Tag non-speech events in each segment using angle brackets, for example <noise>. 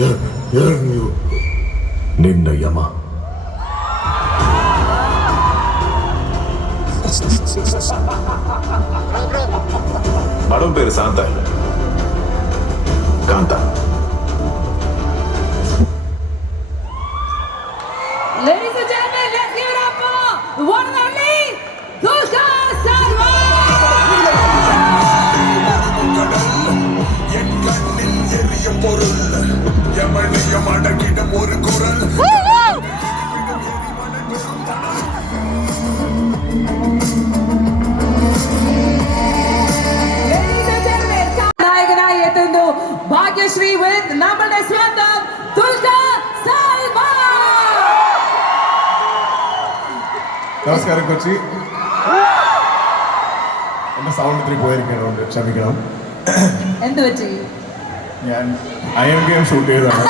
ಯಾರು ನೀವು ನಿನ್ನ ಯಮ படம் பேரு சாந்தா. காந்தா. നമസ്കാരം കൊച്ചി. എന്റെ സൗണ്ട് ഇത്തിരി പോയിരിക്കണം ക്ഷമിക്കണം. എന്ത് പറ്റി? ഞാൻ ഐ എം ഗെയിം ഷൂട്ട് ചെയ്തതാണ്.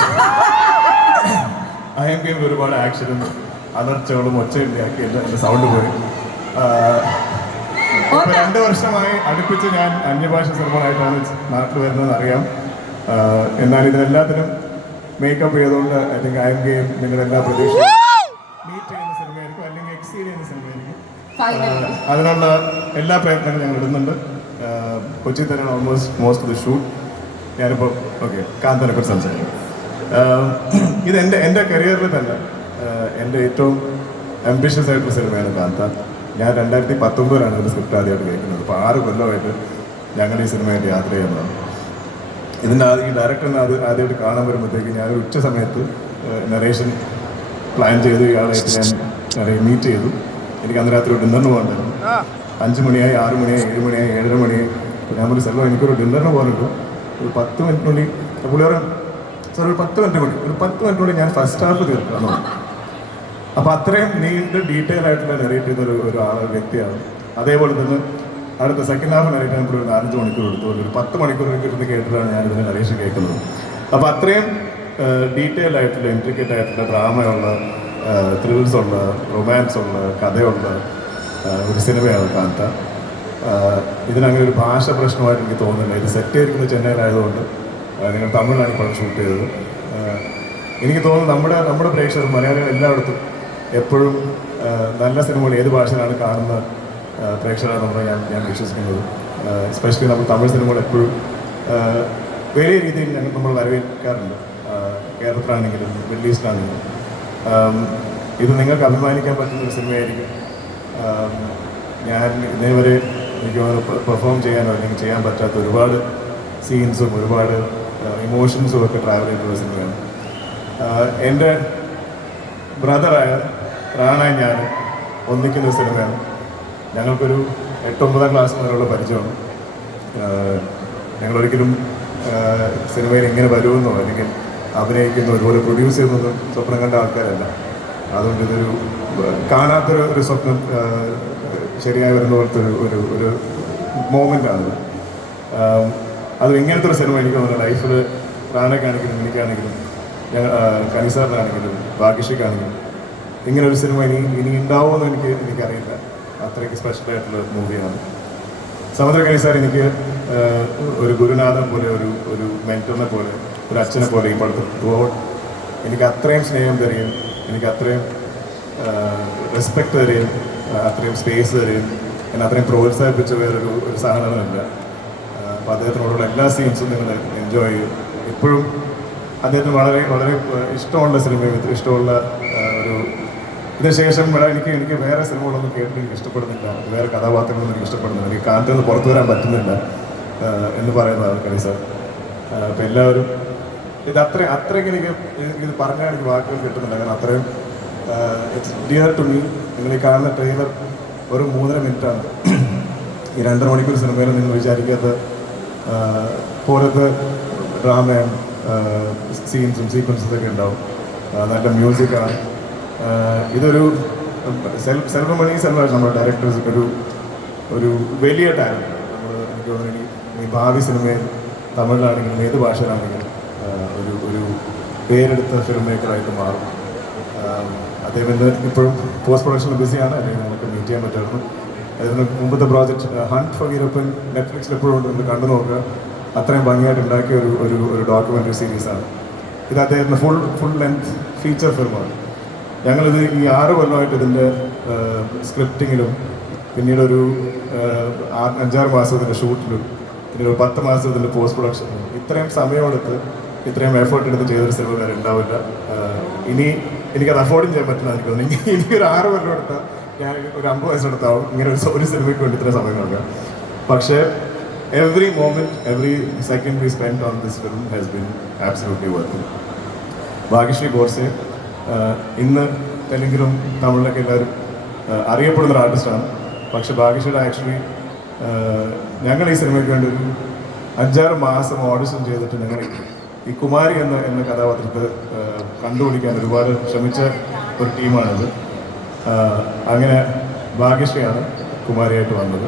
ഐ എം ഗെയിമിൽ ഒരുപാട് ആക്ഷനും അലർച്ചകളും ഒച്ചയുണ്ടാക്കി എന്റെ എന്റെ സൗണ്ട് പോയി. ഇപ്പൊ രണ്ട് വർഷമായി അടുപ്പിച്ച് ഞാൻ അന്യഭാഷ സിനിമകളായിട്ടാണ് നാട്ടിൽ വരുന്നത് അറിയാം. എന്നാൽ ഇതിനെല്ലാത്തിനും മേക്കപ്പ് ചെയ്തുകൊണ്ട് I think I am game നിങ്ങളുടെ എല്ലാ പ്രതീക്ഷയും സിനിമയായിരിക്കും അല്ലെങ്കിൽ എക്സ്പീരിയൻസ് ഉണ്ടായിരിക്കും അതിനുള്ള എല്ലാ പ്രയത്നങ്ങളും ഞങ്ങൾ ഇടുന്നുണ്ട്. കൊച്ചി തന്നെയാണ് almost most of the shoot ഞാനിപ്പോൾ ഓക്കെ കാന്തനെ കുറിച്ച് സംസാരിക്കും. ഇത് എന്റെ എന്റെ കരിയറിൽ തന്നെ എന്റെ ഏറ്റവും അംബിഷ്യസ് ആയിട്ടുള്ള സിനിമയാണ് കാന്ത. ഞാൻ രണ്ടായിരത്തി പത്തൊമ്പതിലാണ് ഒരു സ്ക്രിപ്റ്റ് ആദ്യമായിട്ട് കേൾക്കുന്നത്. അപ്പോൾ ആറ് കൊല്ലമായിട്ട് ഞങ്ങൾ ഈ സിനിമയായിട്ട് യാത്ര ചെയ്യുന്നതാണ്. ഇതിന്റെ ആദ്യം ഈ ഡയറക്ടറിനെ അത് ആദ്യമായിട്ട് കാണാൻ വരുമ്പോഴത്തേക്ക് ഞാൻ ഒരു ഉച്ച സമയത്ത് നറേഷൻ പ്ലാൻ ചെയ്ത് ഇയാളായിട്ട് ഞാൻ മീറ്റ് ചെയ്തു. എനിക്ക് അന്ന് രാത്രി ഒരു ഡിന്നറിന് പോകണ്ടായിരുന്നു അഞ്ച് മണിയായി ആറ് മണിയായി ഏഴ് മണിയായി ഏഴര മണിയായി. ഞാൻ ഒരു സെൽവം എനിക്കൊരു ഡിന്നറിന് പോകാനുണ്ട്. ഒരു പത്ത് മിനിറ്റിനുള്ളിൽ പുള്ളി പറയാം സാർ ഒരു പത്ത് മിനിറ്റ് കൂടി ഒരു പത്ത് മിനിറ്റിനുള്ളിൽ ഞാൻ ഫസ്റ്റ് ഹാഫ് പറഞ്ഞു. അപ്പോൾ അത്രയും നീണ്ട് ഡീറ്റെയിൽ ആയിട്ടുള്ള നെറേറ്റ് ചെയ്ത ഒരു ഒരു ആൾ വ്യക്തിയാണ്. അതേപോലെ തന്നെ അടുത്ത സെക്കൻഡ് ഹാഫ് നെറേറ്റ് ഞാൻ ഒരു നാലഞ്ച് മണിക്കൂർ എടുത്തു. ഒരു പത്ത് മണിക്കൂർ ഇരുന്ന് കേട്ടിട്ടാണ് ഞാൻ ഇതിനെ നരേഷൻ കേൾക്കുന്നത്. അപ്പോൾ അത്രയും ഡീറ്റെയിൽ ആയിട്ടുള്ള ഇൻട്രിക്കറ്റ് ആയിട്ടുള്ള ഡ്രാമയുള്ള ത്രിൽസ് ഉണ്ട് റൊമാൻസ് ഉണ്ട് കഥയുണ്ട് ഒരു സിനിമയാണ് കാന്ത. ഇതിനങ്ങനെ ഒരു ഭാഷ പ്രശ്നമായിട്ട് എനിക്ക് തോന്നുന്നില്ല. ഇത് സെറ്റ് ചെയ്തിരിക്കുന്നത് ചെന്നൈയിലായതുകൊണ്ട് നിങ്ങൾ തമിഴിലാണ് ഇപ്പോൾ ഷൂട്ട് ചെയ്തത് എനിക്ക് തോന്നുന്നു നമ്മുടെ നമ്മുടെ പ്രേക്ഷകർ മലയാളികൾ എല്ലായിടത്തും എപ്പോഴും നല്ല സിനിമകൾ ഏത് ഭാഷയിലാണ് കാണുന്ന പ്രേക്ഷകരാണ് നമ്മൾ ഞാൻ ഞാൻ വിശ്വസിക്കുന്നത്. എസ്പെഷ്യലി നമ്മൾ തമിഴ് സിനിമകൾ എപ്പോഴും വലിയ രീതിയിൽ ഞങ്ങൾ നമ്മൾ വരവേൽക്കാറുണ്ട്. കേരളത്തിലാണെങ്കിലും മിഡിൽ ഈസ്റ്റിലാണെങ്കിലും ഇത് നിങ്ങൾക്ക് അഭിമാനിക്കാൻ പറ്റുന്ന ഒരു സിനിമയായിരിക്കും. ഞാൻ ഇതേവരെ എനിക്ക് പെർഫോം ചെയ്യാനോ അല്ലെങ്കിൽ ചെയ്യാൻ പറ്റാത്ത ഒരുപാട് സീൻസും ഒരുപാട് ഇമോഷൻസും ഒക്കെ ട്രാവൽ ചെയ്തിട്ടുള്ള സിനിമയാണ്. എന്റെ ബ്രദറായ റാണ ഞാൻ ഒന്നിക്കുന്ന സിനിമയാണ്. ഞങ്ങൾക്കൊരു എട്ടൊമ്പതാം ക്ലാസ് മുതലുള്ള പരിചയമാണ്. ഞങ്ങളൊരിക്കലും സിനിമയിൽ എങ്ങനെ വരുമെന്നോ അല്ലെങ്കിൽ അഭിനയിക്കുന്നോ ഒരുപോലെ പ്രൊഡ്യൂസ് ചെയ്യുന്നതും സ്വപ്നം കണ്ട ആൾക്കാരല്ല. അതുകൊണ്ട് ഇതൊരു കാണാത്തൊരു ഒരു സ്വപ്നം ശരിയായി വരുന്ന പോലത്തെ ഒരു ഒരു ഒരു മോമെന്റാണ് അത് ഇങ്ങനത്തെ ഒരു സിനിമ എനിക്ക് തോന്നുന്നു. ലൈഫിൽ റാനക്കാണെങ്കിലും എനിക്കാണെങ്കിലും ഞങ്ങൾ കനിസാറിനാണെങ്കിലും ഭാഗ്യശ്രീക്കാണെങ്കിലും ഇങ്ങനെ ഒരു സിനിമ ഇനി ഇനി ഉണ്ടാവുമെന്ന് എനിക്ക് എനിക്കറിയില്ല. അത്രയ്ക്ക് സ്പെഷ്യലായിട്ടുള്ള മൂവിയാണ് സമുദ്ര കനിസാർ എനിക്ക് ഒരു ഗുരുനാഥൻ പോലെ ഒരു ഒരു മെന്ററിനെ പോലെ ഒരു അച്ഛനെ പോലെ ഈ പടത്തിൽ ത്രൂഔട്ട് എനിക്ക് അത്രയും സ്നേഹം തരികയും എനിക്ക് അത്രയും റെസ്പെക്ട് തരികയും അത്രയും സ്പേസ് തരികയും എന്നെ അത്രയും പ്രോത്സാഹിപ്പിച്ച വേറൊരു ഒരു സഹനമില്ല അപ്പോൾ അദ്ദേഹത്തിനോടുള്ള എല്ലാ സീൻസും നിങ്ങൾ എൻജോയ് ചെയ്യും. എപ്പോഴും അദ്ദേഹത്തിന് വളരെ വളരെ ഇഷ്ടമുള്ള സിനിമയും ഇഷ്ടമുള്ള ഒരു ഇതിനുശേഷം ഇവിടെ എനിക്ക് എനിക്ക് വേറെ സിനിമകളൊന്നും കേട്ടിട്ട് എനിക്ക് ഇഷ്ടപ്പെടുന്നില്ല. വേറെ കഥാപാത്രങ്ങളൊന്നും എനിക്ക് ഇഷ്ടപ്പെടുന്നില്ല. എനിക്ക് കാലത്ത് പുറത്തു വരാൻ പറ്റുന്നില്ല എന്ന് പറയുന്നതാണ് കണി സാർ അപ്പോൾ എല്ലാവരും ഇത് അത്ര അത്രയ്ക്ക് എനിക്ക് ഇത് പറഞ്ഞാൽ എനിക്ക് വാക്കുകൾ കിട്ടുന്നില്ല കാരണം അത്രയും ഇറ്റ്സ് ഡിയർ ടു മീ നിങ്ങൾ ഈ കാണുന്ന ട്രെയിലർ ഒരു മൂന്നര മിനിറ്റാണ്. ഈ രണ്ടര മണിക്കൂർ സിനിമയിൽ നിങ്ങൾ വിചാരിക്കാത്ത പോലത്തെ ഡ്രാമയും സീൻസും സീക്വൻസും ഒക്കെ ഉണ്ടാവും. നല്ല മ്യൂസിക്കാണ് ഇതൊരു സെൽഫ് സെൽഫ് മണി എന്ന നമ്മുടെ ഡയറക്ടേഴ്സ് ഒരു ഒരു വലിയ ടാലന്റ് നമ്മൾ എനിക്ക് തോന്നുന്നു ഈ ഭാവി സിനിമയിൽ തമിഴിലാണെങ്കിലും ഏത് ഭാഷയിലാണെങ്കിലും ഒരു ഒരു പേരെടുത്ത ഫിലിം മേക്കറായിട്ട് മാറും. അദ്ദേഹം ഇന്ന് ഇപ്പോഴും പോസ്റ്റ് പ്രൊഡക്ഷനിൽ ബിസിയാണ് അല്ലെങ്കിൽ നമുക്ക് മീറ്റ് ചെയ്യാൻ പറ്റുമായിരുന്നു. അതിന് മുമ്പത്തെ പ്രോജക്റ്റ് ഹണ്ട് ഫോർ വീരപ്പൻ നെറ്റ്ഫ്ലിക്സിൽ എപ്പോഴും ഉണ്ട്. കണ്ടു നോക്കുക. അത്രയും ഭംഗിയായിട്ട് ഉണ്ടാക്കിയ ഒരു ഒരു ഒരു ഡോക്യുമെന്ററി സീരീസാണ് ഇത് അദ്ദേഹത്തിന്റെ ഫുൾ ഫുൾ ലെങ്ത് ഫീച്ചർ ഫിലിമാണ് ഞങ്ങളിത് ഈ ആറ് കൊല്ലമായിട്ട് ഇതിന്റെ സ്ക്രിപ്റ്റിങ്ങിലും പിന്നീട് ഒരു അഞ്ചാറ് മാസത്തിന്റെ ഷൂട്ടിലും പിന്നീട് ഒരു പത്ത് മാസത്തിന്റെ പോസ്റ്റ് പ്രൊഡക്ഷനിലും ഇത്രയും സമയമെടുത്ത് ഇത്രയും എഫേർട്ട് എടുത്ത് ചെയ്തൊരു സിനിമ വരെ ഉണ്ടാവില്ല. ഇനി എനിക്കത് അഫോർഡും ചെയ്യാൻ പറ്റില്ല എനിക്ക് തോന്നുന്നു. ഇനി ഒരു ആറ് കൊല്ലം എടുത്താൽ ഞാൻ ഒരു അമ്പത് വയസ്സെടുത്താവും ഇങ്ങനെ ഒരു ഒരു സിനിമയ്ക്ക് വേണ്ടി ഇത്ര സമയം നോക്കാം. പക്ഷേ every moment every second we spend on this film has been absolutely worth Bhagyashri Godse ഇന്ന് തെലുങ്കിലും തമിഴിലൊക്കെ എല്ലാവരും അറിയപ്പെടുന്ന ഒരു ആർട്ടിസ്റ്റാണ് പക്ഷെ ഭാഗ്യശ്രീയുടെ ആക്ച്വലി ഞങ്ങൾ ഈ സിനിമയ്ക്ക് വേണ്ടി ഒരു അഞ്ചാറ് മാസം ഓഡിഷൻ ചെയ്തിട്ട് ഞങ്ങൾ ഈ കുമാരി എന്ന എന്ന കഥാപാത്രത്തെ കണ്ടുപിടിക്കാൻ ഒരുപാട് ശ്രമിച്ച ഒരു ടീമാണിത്. അങ്ങനെ ഭാഗ്യശ്രീയാണ് കുമാരിയായിട്ട് വന്നത്.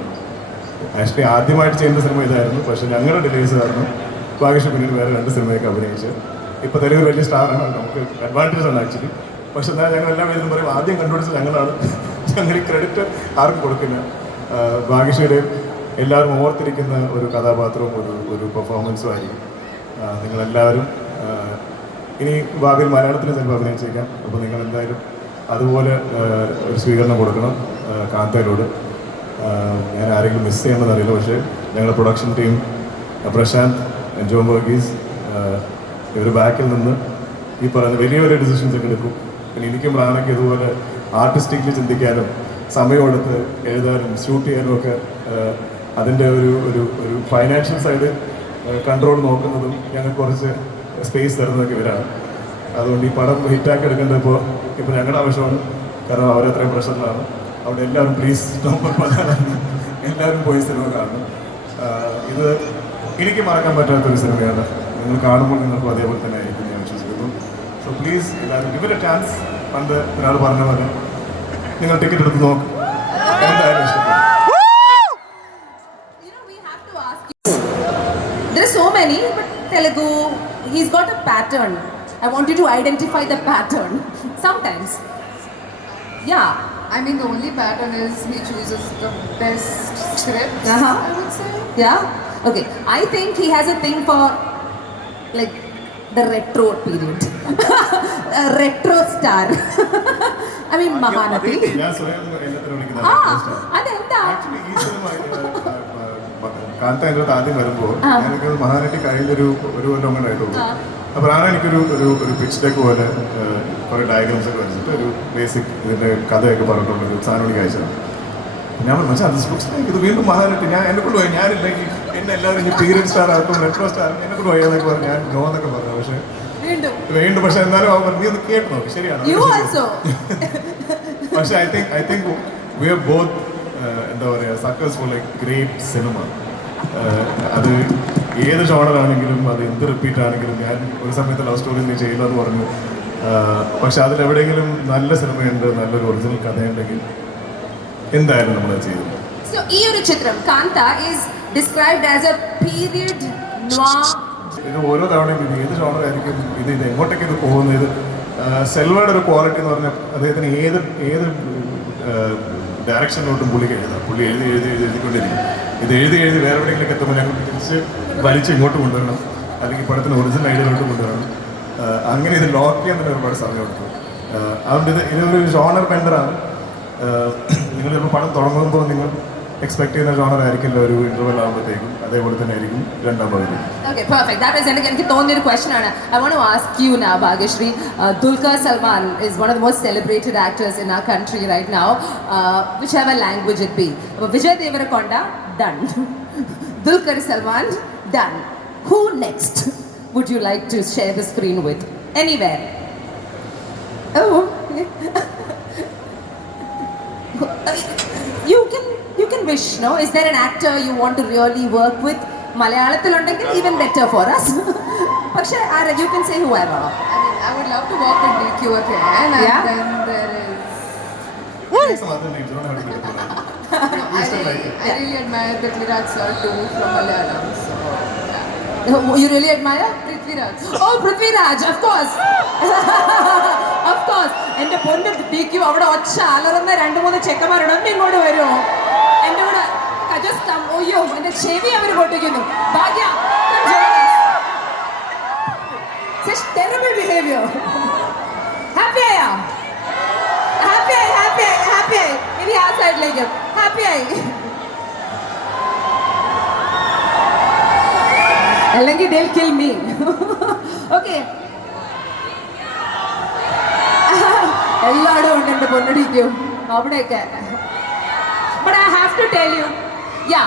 ആക്ച്വലി ആദ്യമായിട്ട് ചെയ്യുന്ന സിനിമ ഇതായിരുന്നു പക്ഷെ ഞങ്ങളുടെ ഡിലീസ് കാരണം ഭാഗ്യശ്രീ പിന്നീട് വേറെ രണ്ട് സിനിമയൊക്കെ അഭിനയിച്ച്. ഇപ്പോൾ തെലുങ്ക് വലിയ സ്റ്റാറാണ് നമുക്ക് അഡ്വാന്റേജ് ആണ് ആക്ച്വലി. പക്ഷെ എന്നാൽ ഞങ്ങൾ എല്ലാം വരുന്ന പറയും ആദ്യം കണ്ടുപിടിച്ചത് ഞങ്ങളാണ്. ഞങ്ങൾ ഈ ക്രെഡിറ്റ് ആർക്കും കൊടുക്കില്ല. ഭാഗ്യശ്രീയുടെയും എല്ലാവരും ഓർത്തിരിക്കുന്ന ഒരു കഥാപാത്രവും ഒരു ഒരു പെർഫോമൻസും ആയിരിക്കും. നിങ്ങളെല്ലാവരും ഇനി ഭാവിയിൽ മലയാളത്തിൽ ചിലപ്പോൾ അഭിനയിച്ചേക്കാം. അപ്പോൾ നിങ്ങൾ എന്തായാലും അതുപോലെ ഒരു സ്വീകരണം കൊടുക്കണം കാന്തയിലോട്. ഞാൻ ആരെങ്കിലും മിസ് ചെയ്യണമെന്ന് അറിയില്ല പക്ഷേ ഞങ്ങളുടെ പ്രൊഡക്ഷൻ ടീം പ്രശാന്ത് ജോം വർഗീസ് ഇവർ ബാക്കിൽ നിന്ന് ഈ പറയുന്ന വലിയ വലിയ ഡിസിഷൻസ് ഒക്കെ എടുക്കും. പിന്നെ എനിക്കും റാണയ്ക്ക് ഇതുപോലെ ആർട്ടിസ്റ്റിക്കലി ചിന്തിക്കാനും സമയമെടുത്ത് എഴുതാനും ഷൂട്ട് ചെയ്യാനും ഒക്കെ അതിന്റെ ഒരു ഒരു ഫൈനാൻഷ്യൽ സൈഡ് കൺട്രോൾ നോക്കുന്നതും ഞങ്ങൾക്ക് കുറച്ച് സ്പേസ് തരുന്നതൊക്കെ ഇവരാണ്. അതുകൊണ്ട് ഈ പടം ഹിറ്റാക്കി എടുക്കേണ്ടത് ഇപ്പോൾ ഇപ്പോൾ ഞങ്ങളുടെ ആവശ്യമാണ്. കാരണം അവരത്രയും പ്രഷറിലാണ് അവിടെ എല്ലാവരും <laughs> പ്ലീസ് നമ്പർ എല്ലാവരും പോയി സിനിമ കാണും ഇത് എനിക്ക് മറക്കാൻ പറ്റാത്തൊരു സിനിമയാണ് നിങ്ങൾ കാണുമ്പോൾ നിങ്ങൾക്കും അതേപോലെ തന്നെ ആയിരിക്കും ഞാൻ വിശ്വസിക്കുന്നു. സോ പ്ലീസ് എല്ലാവരും ഇവരെ ചാൻസ് പണ്ട് ഒരാൾ പറഞ്ഞ പോലെ നിങ്ങൾ ടിക്കറ്റ് എടുത്ത് നോക്കും. Telugu, he's got a pattern. I want you to identify the pattern sometimes. Yeah. I mean, the only pattern is he chooses the best script. uh-huh. I would say. Yeah? Okay. I think he has a thing for, like, the retro period. <laughs> a retro star. <laughs> I mean, Mahanati. Ah, that കാന്ത എന്റെ ആദ്യം വരുമ്പോൾ ആ. ഞാനൊക്കെ മഹാനടി കഴിഞ്ഞൊരു ഒരു കൊല്ലം കൊണ്ടായിട്ടുള്ളൂ ആയിട്ടുള്ളൂ അപ്പോൾ ആണ് എനിക്കൊരു ഒരു ഒരു പിച്ച് ഡെക്ക് പോലെ കുറേ ഡയഗ്രാംസ് ഒക്കെ വരച്ചിട്ട് ഒരു ബേസിക് ഇതിന്റെ കഥയൊക്കെ പറഞ്ഞിട്ടുള്ള ഒരു സാധനം എനിക്ക് അയച്ചതാണ് ഞാൻ പറഞ്ഞു പക്ഷേ അത് ബുക്സ് ഇത് വീണ്ടും മഹാനട്ടി ഞാൻ എന്നെ കൊണ്ട് പോയി. ഞാനില്ലെങ്കിൽ എന്നെ എല്ലാവരും ഈ പീരിയഡ് സ്റ്റാർ ആക്കും റെട്രോ സ്റ്റാർ എന്നെ കൊണ്ട് പോയി എന്നൊക്കെ പറഞ്ഞു ഞാൻ നോ എന്നൊക്കെ പറഞ്ഞു. പക്ഷേ വീണ്ടും. പക്ഷേ എന്നാലും അവൻ പറഞ്ഞു, നീ ഒന്ന് കേട്ടു നോക്കി ശരിയാണ്? പക്ഷേ I think I think we are both എന്താ പറയുക സക്സസ്ഫുൾ ലൈക്ക് ഗ്രേറ്റ് സിനിമ അത് ഏത് ജോണറാണെങ്കിലും അത് എന്ത് റിപ്പീറ്റ് ആണെങ്കിലും ഞാൻ ഒരു സമയത്ത് ലവ് സ്റ്റോറി നീ ചെയ്യില്ല എന്ന് പറഞ്ഞു. പക്ഷെ അതിലെവിടെയെങ്കിലും നല്ല സിനിമയുണ്ട് നല്ലൊരു ഒറിജിനൽ കഥയുണ്ടെങ്കിൽ എന്തായാലും നമ്മൾ So, ഈ ഒരു ചിത്രം Kaantha is described as a period ഇത് ഓരോ തവണയും ഇത് ഏത് ഷോണറായിരിക്കും ഇത് ഇത് എങ്ങോട്ടേക്ക് ഇത് പോകുന്നത് ഇത് സെൽവയുടെ ഒരു ക്വാളിറ്റി എന്ന് പറഞ്ഞാൽ അദ്ദേഹത്തിന് ഏത് ഏത് ഡയറക്ഷനിലോട്ടും പുള്ളിക്ക് എഴുതാം. പുള്ളി എഴുതി എഴുതി എഴുതി എഴുതിക്കൊണ്ടിരിക്കും. ഇത് എഴുതി എഴുതി വേറെ എവിടെയെങ്കിലും എത്തുമ്പോൾ ഞങ്ങൾ തിരിച്ച് വലിച്ച് ഇങ്ങോട്ട് കൊണ്ടുവരണം. അല്ലെങ്കിൽ പടത്തിന് ഒറിജിനൽ ഐഡിയയിലോട്ട് കൊണ്ടുവരണം. അങ്ങനെ ഇത് ലോക്ക് ചെയ്യാൻ തന്നെ ഒരുപാട് സമയമെടുത്തു അതുകൊണ്ട് ഇത് ഇതൊരു ജോണർ ബെൻഡറാണ് നിങ്ങൾ ചിലപ്പോൾ പടം തുടങ്ങുമ്പോൾ നിങ്ങൾ എക്സ്പെക്ട് ചെയ്യുന്ന ജോണർ ആയിരിക്കില്ല. ഒരു ഇന്റർവെൽ ആകുമ്പോഴത്തേക്കും അതേപോലെ തന്നെ ആയിരിക്കും രണ്ടാം പകുതി Okay, perfect. That is എനിക്ക് എനിക്ക് തോന്നിയൊരു question ആണ്. I want to ask you now, Bhagyashree. Uh, Dulquer Salman is one of the most celebrated actors in our country right now, uh, whichever language it be. അപ്പോൾ Vijay Deverakonda, done. Dulquer Salman, done. Who next would you like to share the screen with? Anywhere. Oh. you can you can wish, no? Is there an actor you want to really work with? മലയാളത്തിലുണ്ടെങ്കിൽ even better for us. <laughs> പക്ഷേ ആരെ- you can say whoever. I mean, I would love to work with DQ again, and Yeah? then there is. Some other names, you don't have to get into that. No, <laughs> I, really, I really admire Prithviraj sir too from Malayalam. So, yeah. You really admire? Prithviraj. Oh, Prithviraj, of course. <laughs> എന്റെ പൊന്ന് പിക്കും അവിടെ ഒച്ച അലറുന്ന രണ്ട് മൂന്ന് ചെക്കന്മാരുണ്ട്. ഒന്ന് ഇങ്ങോട്ട് വരുമോ എന്റെ കൂടെ കജസ്തം. ഒയ്യോ എന്റെ ചെവി അവർ പൊട്ടിക്കുന്നു. Bhagya terrible behaviour terrible behavior. Happy ആയി? ഹാപ്പി ആയി ഹാപ്പി ആയി ഇനി ആ സൈഡിലേക്ക് ഹാപ്പി ആയി. അല്ലെങ്കിൽ they'll കിൽ മീ <laughs> okay. എല്ലായിടും ഉണ്ട് എന്റെ പൊന്നടിക്കും. അവിടെയൊക്കെ. But I have to tell you yeah